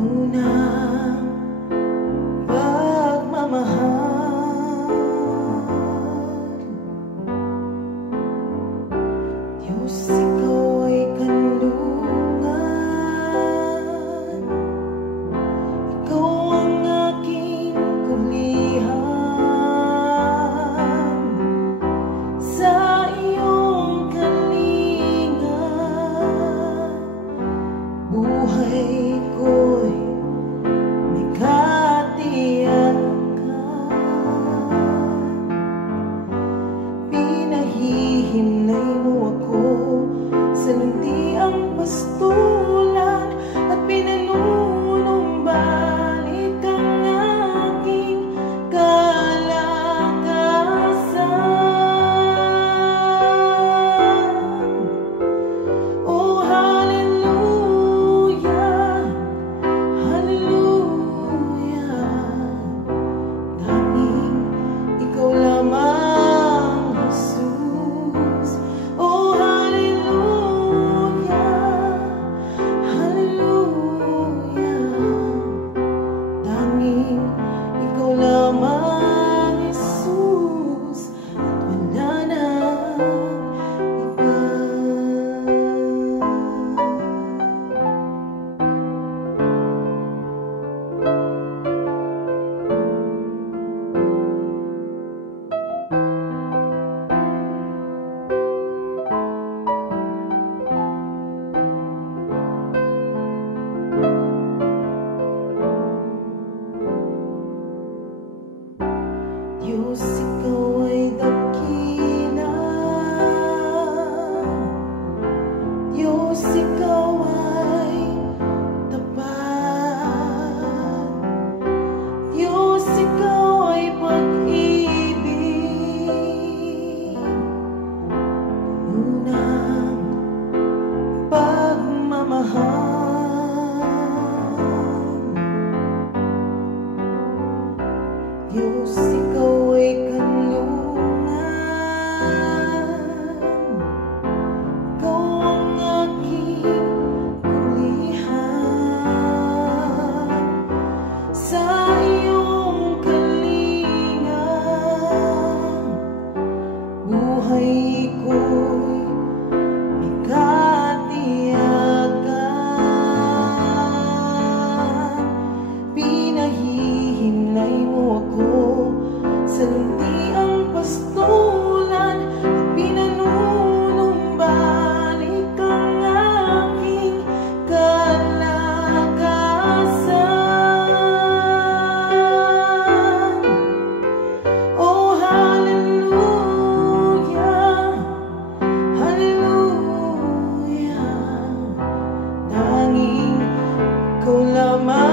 unang pagmamahal. Diyos, ikaw ay kanlungan, ikaw ang aking kulihan. Sa iyong kalinga, buhay ko'y may katiyakan. Pinahihimlay mo ako sa luntiang pastulan at pinanunumbalik ang aking kalakasan. Oh, hallelujah, hallelujah. Tanging ikaw lamang, Jesus. Oh, hallelujah, hallelujah. Tanging ikaw lamang, Jesus, at wala nang iba. Diyos, ikaw ay dakila. Diyos, ikaw ay tapat. Diyos, ikaw ay pag-ibig, unang pagmamahal. Diyos, ikaw ay kanlungan, ikaw ang aking kulihan. Sa iyong kalinga, buhay ko'y may katiyakan. Pinahihimlay mo ako sa luntiang pastulan at pinanunumbalik ang aking kalakasan. Oh, hallelujah, hallelujah. Tanging ikaw lamang,